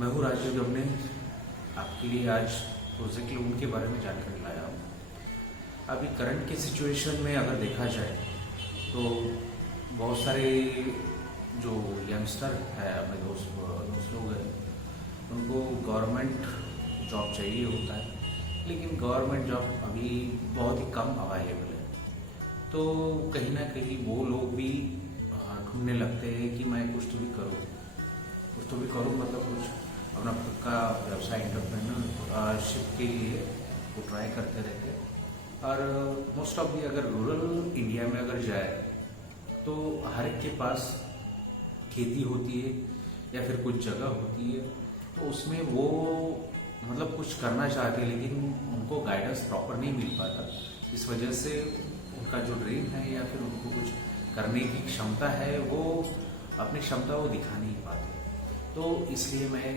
मैं हूँ राजीव दमने। आपके लिए आज प्रोजेक्ट लोन के बारे में जानकारी लाया हूँ। अभी करंट की सिचुएशन में अगर देखा जाए तो बहुत सारे जो यंगस्टर है, अपने दोस्त लोग हैं, उनको गवर्नमेंट जॉब चाहिए होता है, लेकिन गवर्नमेंट जॉब अभी बहुत ही कम अवेलेबल है। तो कहीं ना कहीं वो लोग भी ढूंढने लगते हैं कि मैं कुछ तो भी करूँ, मतलब कुछ अपना खुद का व्यवसाय, एंटरप्रेन्योरशिप के लिए वो ट्राई करते रहते हैं। और मोस्ट ऑफ दी अगर रूरल इंडिया में अगर जाए तो हर एक के पास खेती होती है या फिर कुछ जगह होती है, तो उसमें वो मतलब कुछ करना चाहते हैं लेकिन उनको गाइडेंस प्रॉपर नहीं मिल पाता। इस वजह से उनका जो ड्रीम है या फिर उनको कुछ करने की क्षमता है, वो अपनी क्षमता वो दिखा नहीं पाते। तो इसलिए मैं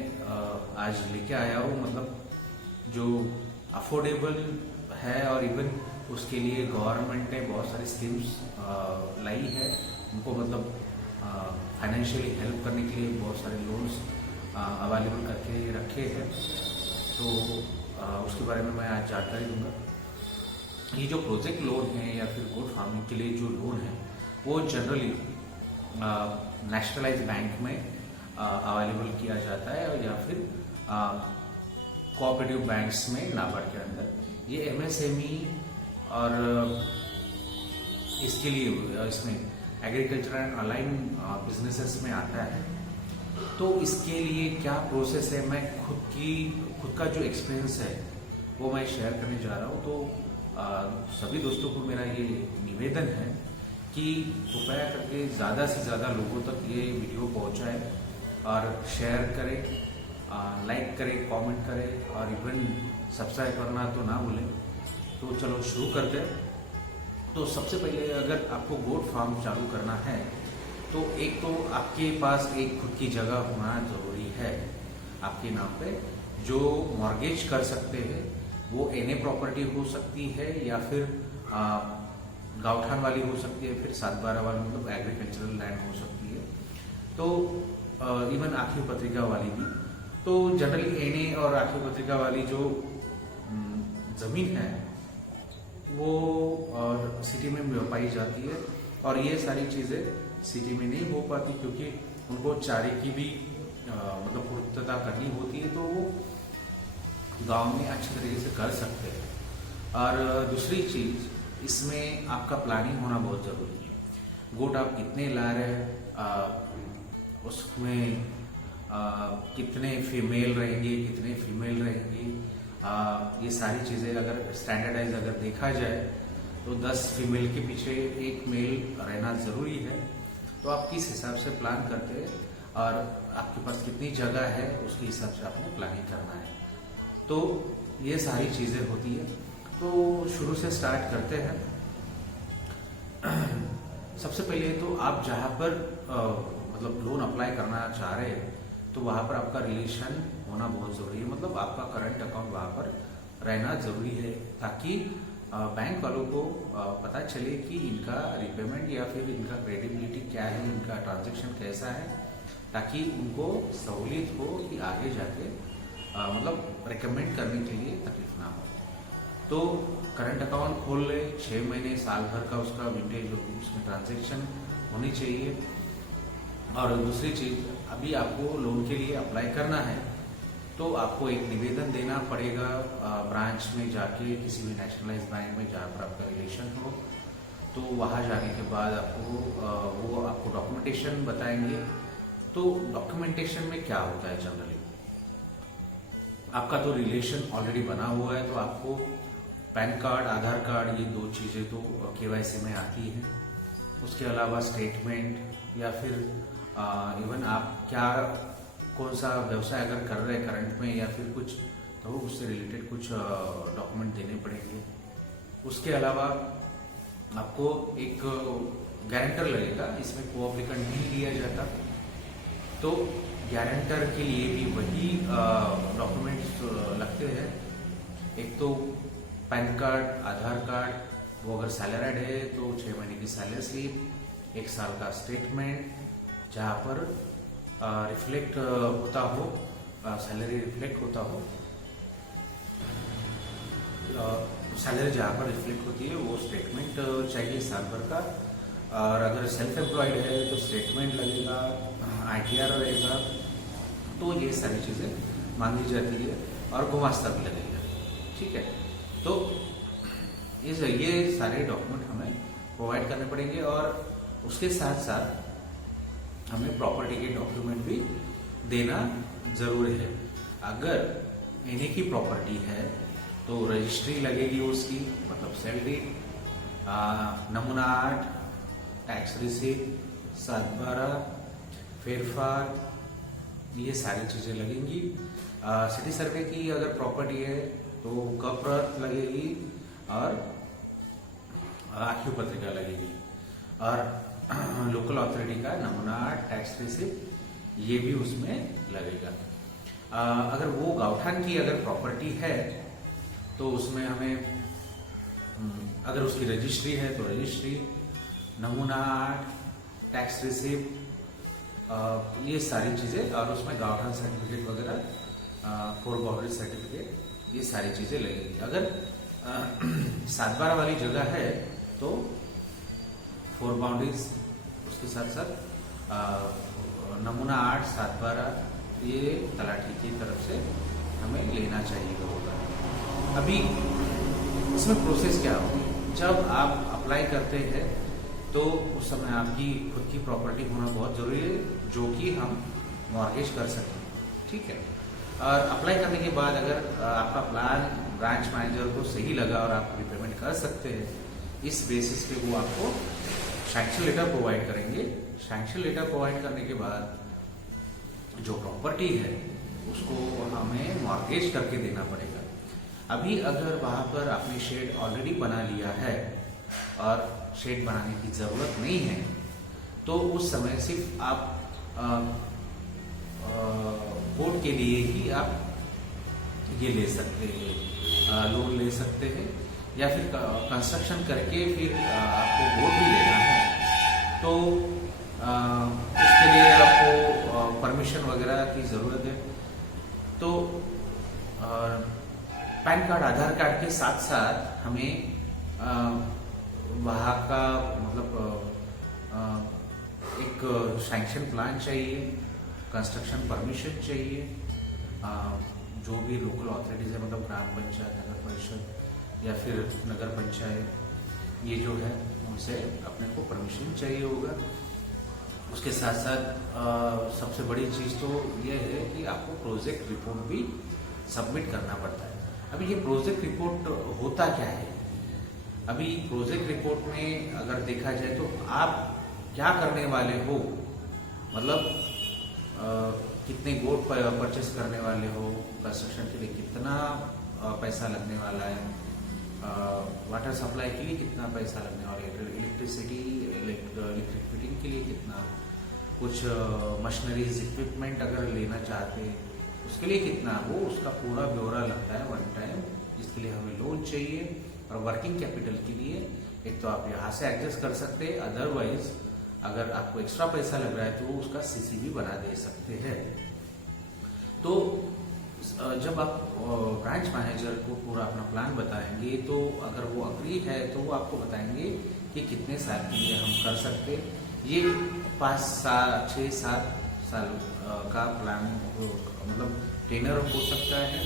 आज लेके आया हूँ, मतलब जो अफोर्डेबल है और इवन उसके लिए गवर्नमेंट ने बहुत सारी स्कीम्स लाई है उनको, मतलब फाइनेंशियली हेल्प करने के लिए बहुत सारे लोन्स अवेलेबल करके रखे हैं। तो उसके बारे में मैं आज जानकारी दूंगा। ये जो प्रोजेक्ट लोन है या फिर गोट फार्मिंग के लिए जो लोन है, वो जनरली नेशनलाइज बैंक में अवेलेबल किया जाता है या फिर कोऑपरेटिव बैंक्स में, नाबार्ड के अंदर। ये एमएसएमई और इसके लिए इसमें एग्रीकल्चर एंड अलाइन बिजनेसेस में आता है। तो इसके लिए क्या प्रोसेस है, मैं खुद का जो एक्सपीरियंस है वो मैं शेयर करने जा रहा हूँ। तो सभी दोस्तों को मेरा ये निवेदन है कि कृपया करके ज़्यादा से ज़्यादा लोगों तक ये वीडियो पहुँचाए और शेयर करें, लाइक करें, कमेंट करें और इवन सब्सक्राइब करना तो ना भूलें। तो चलो शुरू करते हैं। तो सबसे पहले अगर आपको गोट फार्म चालू करना है तो एक तो आपके पास एक खुद की जगह होना ज़रूरी है आपके नाम पे, जो मॉर्गेज कर सकते हैं। वो एनए प्रॉपर्टी हो सकती है या फिर गाँवठान वाली हो सकती है, फिर 7/12 वाली, मतलब एग्रीकल्चरल लैंड हो सकती है। तो इवन आखिरी पत्रिका वाली भी। तो जनरली एनए और आखिरी पत्रिका वाली जो जमीन है वो सिटी में पाई जाती है, और ये सारी चीज़ें सिटी में नहीं हो पाती क्योंकि उनको चारे की भी मतलब पूर्तता करनी होती है, तो वो गांव में अच्छी तरीके से कर सकते हैं। और दूसरी चीज़, इसमें आपका प्लानिंग होना बहुत ज़रूरी है। गोट आप कितने ला रहे हैं, उसमें कितने फीमेल रहेंगे, कितने फीमेल रहेंगी, ये सारी चीज़ें अगर स्टैंडर्डाइज अगर देखा जाए तो 10 फीमेल के पीछे एक मेल रहना ज़रूरी है। तो आप किस हिसाब से प्लान करते हैं और आपके पास कितनी जगह है, उसके हिसाब से आपने प्लानिंग करना है। तो ये सारी चीज़ें होती है। तो शुरू से स्टार्ट करते हैं। सबसे पहले तो आप जहाँ पर मतलब लोन अप्लाई करना चाह रहे हैं तो वहाँ पर आपका रिलेशन होना बहुत ज़रूरी है, मतलब आपका करंट अकाउंट वहाँ पर रहना ज़रूरी है, ताकि बैंक वालों को पता चले कि इनका रिपेमेंट या फिर इनका क्रेडिबिलिटी क्या है, इनका ट्रांजैक्शन कैसा है, ताकि उनको सहूलियत हो कि आगे जाके मतलब रिकमेंड करने के लिए तकलीफ ना हो। तो करंट अकाउंट खोल ले, 6 महीने साल भर का उसका विंटेज उसमें ट्रांजैक्शन होनी चाहिए। और दूसरी चीज़, अभी आपको लोन के लिए अप्लाई करना है तो आपको एक निवेदन देना पड़ेगा ब्रांच में जाके, किसी भी नेशनलाइज बैंक में जहाँ पर आपका रिलेशन हो। तो वहाँ जाने के बाद आपको वो आपको डॉक्यूमेंटेशन बताएंगे। तो डॉक्यूमेंटेशन में क्या होता है, जनरली आपका तो रिलेशन ऑलरेडी बना हुआ है, तो आपको पैन कार्ड, आधार कार्ड, ये 2 चीज़ें तो केवाईसी में आती हैं। उसके अलावा स्टेटमेंट या फिर इवन आप क्या कौन सा व्यवसाय अगर कर रहे हैं करंट में या फिर कुछ, तो उससे रिलेटेड कुछ डॉक्यूमेंट देने पड़ेंगे। उसके अलावा आपको एक गारंटर लगेगा, इसमें कोऑपरेटिव नहीं लिया जाता। तो गारंटर के लिए भी वही डॉक्यूमेंट्स लगते हैं। एक तो पैन कार्ड, आधार कार्ड, वो अगर सैलरीड है तो 6 महीने की सैलरी स्लिप, 1 साल का स्टेटमेंट जहाँ पर रिफ्लेक्ट होता हो सैलरी रिफ्लेक्ट होता हो, सैलरी जहाँ पर रिफ्लेक्ट होती है वो स्टेटमेंट चाहिए साल भर का। और अगर सेल्फ एम्प्लॉयड है तो स्टेटमेंट लगेगा, ITR रहेगा। तो ये सारी चीज़ें मांगी जाती है और गुमास्ता भी लगेगा। ठीक है, तो ये सारे डॉक्यूमेंट हमें प्रोवाइड करने पड़ेंगे और उसके साथ साथ हमें प्रॉपर्टी के डॉक्यूमेंट भी देना जरूरी है। अगर इन्हीं की प्रॉपर्टी है तो रजिस्ट्री लगेगी उसकी, मतलब सेल डीड, नमूना 8, टैक्स रिसीप्ट, 7/12, फेरफार, ये सारी चीज़ें लगेंगी। सिटी सर्वे की अगर प्रॉपर्टी है तो कप्रत लगेगी और आख्यू पत्रिका लगेगी, और लोकल अथॉरिटी का नमूना 8, टैक्स रिसीप्ट, ये भी उसमें लगेगा। अगर वो गाँवठान की अगर प्रॉपर्टी है तो उसमें हमें, अगर उसकी रजिस्ट्री है तो रजिस्ट्री, नमूना 8, टैक्स रिसीप्ट, ये सारी चीज़ें, और उसमें गाँवठान सर्टिफिकेट वगैरह, 4 बाउंड्री सर्टिफिकेट, ये सारी चीज़ें लगेंगी। अगर 7/12 वाली जगह है तो 4 बाउंड्रीज, उसके साथ साथ नमूना 8, 7/12, ये तलाठी की तरफ से हमें लेना चाहिए होगा। अभी इसमें प्रोसेस क्या होगी, जब आप अप्लाई करते हैं तो उस समय आपकी खुद की प्रॉपर्टी होना बहुत ज़रूरी है, जो कि हम मॉर्गेज कर सकें। ठीक है, और अप्लाई करने के बाद अगर आपका प्लान ब्रांच मैनेजर को सही लगा और आप रिपेमेंट कर सकते हैं, इस बेसिस पे वो आपको सैंक्शन लेटर प्रोवाइड करेंगे। सैंक्शन लेटर प्रोवाइड करने के बाद जो प्रॉपर्टी है उसको हमें मॉर्गेज करके देना पड़ेगा। अभी अगर वहाँ पर आपने शेड ऑलरेडी बना लिया है और शेड बनाने की ज़रूरत नहीं है, तो उस समय सिर्फ आप कोर्ट के लिए ही आप ये ले सकते हैं, लोन ले सकते हैं, या फिर कंस्ट्रक्शन करके फिर आपको बोर्ड भी लेना है तो उसके लिए आपको परमिशन वगैरह की ज़रूरत है। तो पैन कार्ड, आधार कार्ड के साथ साथ हमें वहाँ का मतलब एक सैंक्शन प्लान चाहिए, कंस्ट्रक्शन परमिशन चाहिए, जो भी लोकल अथॉरिटीज़ है, मतलब ग्राम पंचायत, नगर परिषद या फिर नगर पंचायत, ये जो है उनसे अपने को परमिशन चाहिए होगा। उसके साथ साथ सबसे बड़ी चीज़ तो ये है कि आपको प्रोजेक्ट रिपोर्ट भी सबमिट करना पड़ता है। अभी ये प्रोजेक्ट रिपोर्ट होता क्या है? अभी प्रोजेक्ट रिपोर्ट में अगर देखा जाए तो आप क्या करने वाले हो, मतलब कितने गोट परचेस करने वाले हो, कंस्ट्रक्शन के लिए कितना पैसा लगने वाला है, वाटर सप्लाई के लिए कितना पैसा लगने वाला है, इलेक्ट्रिसिटी, इलेक्ट्रिक फिटिंग के लिए कितना, कुछ मशीनरीज इक्विपमेंट अगर लेना चाहते हैं उसके लिए कितना, वो उसका पूरा ब्यौरा लगता है वन टाइम, जिसके लिए हमें लोन चाहिए। और वर्किंग कैपिटल के लिए एक तो आप यहाँ से एडजस्ट कर सकते हैं, अदरवाइज अगर आपको एक्स्ट्रा पैसा लग रहा है तो उसका CC भी बना दे सकते हैं। तो जब आप ब्रांच मैनेजर को पूरा अपना प्लान बताएंगे तो अगर वो अग्री है तो वो आपको बताएंगे कि कितने साल के लिए हम कर सकते। ये 5 साल 6-7 साल का प्लान मतलब टेनर हो सकता है,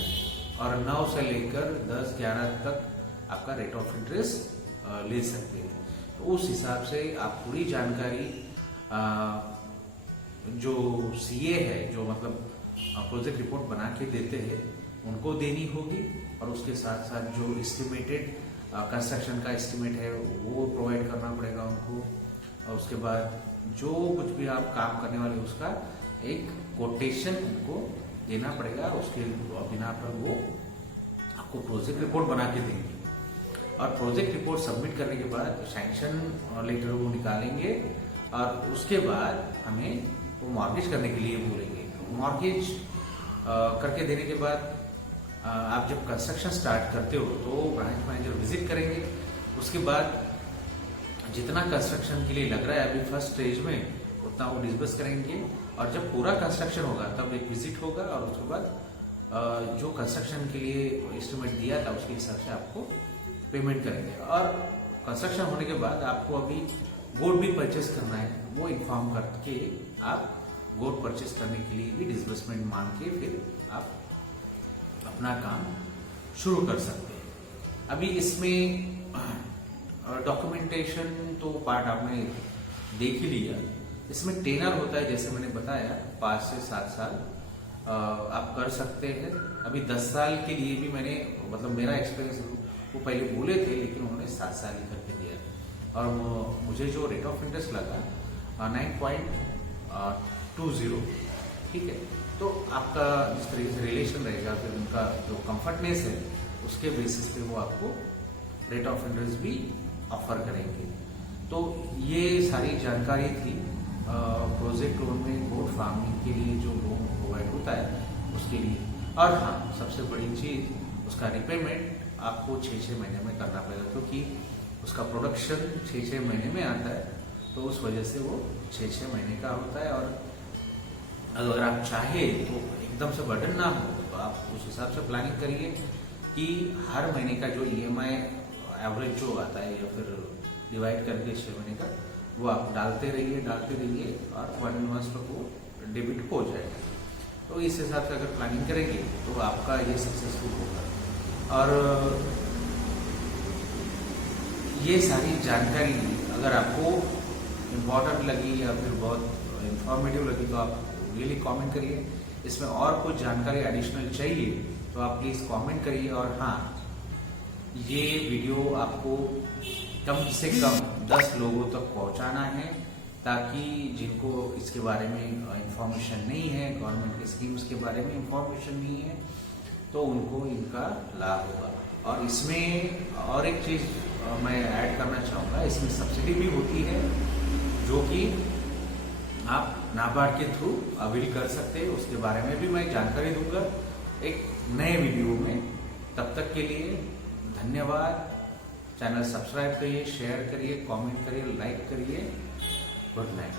और 9 से लेकर 10-11 तक आपका रेट ऑफ इंटरेस्ट ले सकते हैं। तो उस हिसाब से आप पूरी जानकारी जो CA है, जो मतलब प्रोजेक्ट रिपोर्ट बना के देते हैं, उनको देनी होगी, और उसके साथ साथ जो एस्टिमेटेड कंस्ट्रक्शन का एस्टिमेट है वो प्रोवाइड करना पड़ेगा उनको। और उसके बाद जो कुछ भी आप काम करने वाले उसका एक कोटेशन उनको देना पड़ेगा, उसके बिना पर वो आपको प्रोजेक्ट रिपोर्ट बना के देंगे। और प्रोजेक्ट रिपोर्ट सबमिट करने के बाद सैंक्शन लेटर वो निकालेंगे, और उसके बाद हमें वो मॉर्गेज करने के लिए बोलेंगे। मॉर्गेज करके देने के बाद आप जब कंस्ट्रक्शन स्टार्ट करते हो तो ब्रांच मैनेजर विजिट करेंगे। उसके बाद जितना कंस्ट्रक्शन के लिए लग रहा है अभी फर्स्ट स्टेज में, उतना वो डिस्बर्स करेंगे, और जब पूरा कंस्ट्रक्शन होगा तब एक विजिट होगा और उसके बाद जो कंस्ट्रक्शन के लिए एस्टिमेट दिया था उसके हिसाब से आपको पेमेंट करेंगे। और कंस्ट्रक्शन होने के बाद आपको अभी गोल्ड भी परचेस करना है, वो इन्फॉर्म करके आप गोल्ड परचेस करने के लिए भी डिसबर्समेंट मांग के फिर आप अपना काम शुरू कर सकते हैं। अभी इसमें डॉक्यूमेंटेशन तो पार्ट आपने देख ही लिया। इसमें टेनर होता है, जैसे मैंने बताया 5 से 7 साल आप कर सकते हैं। अभी 10 साल के लिए भी मैंने, मतलब मेरा एक्सपीरियंस, वो पहले बोले थे लेकिन उन्होंने 7 साल ही करके दिया। और मुझे जो रेट ऑफ इंटरेस्ट लगा 9.20, ठीक है। तो आपका जिस तरीके से रिलेशन रहेगा, फिर उनका जो कंफर्टनेस है उसके बेसिस पे वो आपको रेट ऑफ इंटरेस्ट भी ऑफर करेंगे। तो ये सारी जानकारी थी प्रोजेक्ट लोन में गोट फार्मिंग के लिए जो लोन प्रोवाइड होता है उसके लिए। और हाँ, सबसे बड़ी चीज़ उसका रिपेमेंट आपको 6-6 महीने में करना पड़ेगा, क्योंकि उसका प्रोडक्शन 6-6 महीने में आता है, तो उस वजह से वो 6-6 महीने का होता है। और अगर आप चाहे तो एकदम से बर्डन ना हो तो आप उस हिसाब से प्लानिंग करिए कि हर महीने का जो EMI एवरेज जो आता है या फिर डिवाइड करके 6 महीने का वो आप डालते रहिए और 1 मंथ तक वो डेबिट हो जाएगा। तो इस हिसाब से अगर प्लानिंग करेंगे तो आपका ये सक्सेसफुल होगा। और ये सारी जानकारी अगर आपको इम्पोर्टेंट लगी या फिर बहुत इंफॉर्मेटिव लगी तो आप रियली कमेंट करिए। इसमें और कुछ जानकारी एडिशनल चाहिए तो आप प्लीज़ कमेंट करिए। और हाँ, ये वीडियो आपको कम से कम 10 लोगों तक पहुंचाना है, ताकि जिनको इसके बारे में इंफॉर्मेशन नहीं है, गवर्नमेंट के स्कीम्स के बारे में इंफॉर्मेशन नहीं है, तो उनको इनका लाभ होगा। और इसमें और एक चीज़ मैं ऐड करना चाहूँगा, इसमें सब्सिडी भी होती है जो कि आप नाबार्ड के थ्रू अवेल कर सकते हैं। उसके बारे में भी मैं जानकारी दूंगा एक नए वीडियो में। तब तक के लिए धन्यवाद। चैनल सब्सक्राइब करिए, शेयर करिए, कमेंट करिए, लाइक करिए। Good night.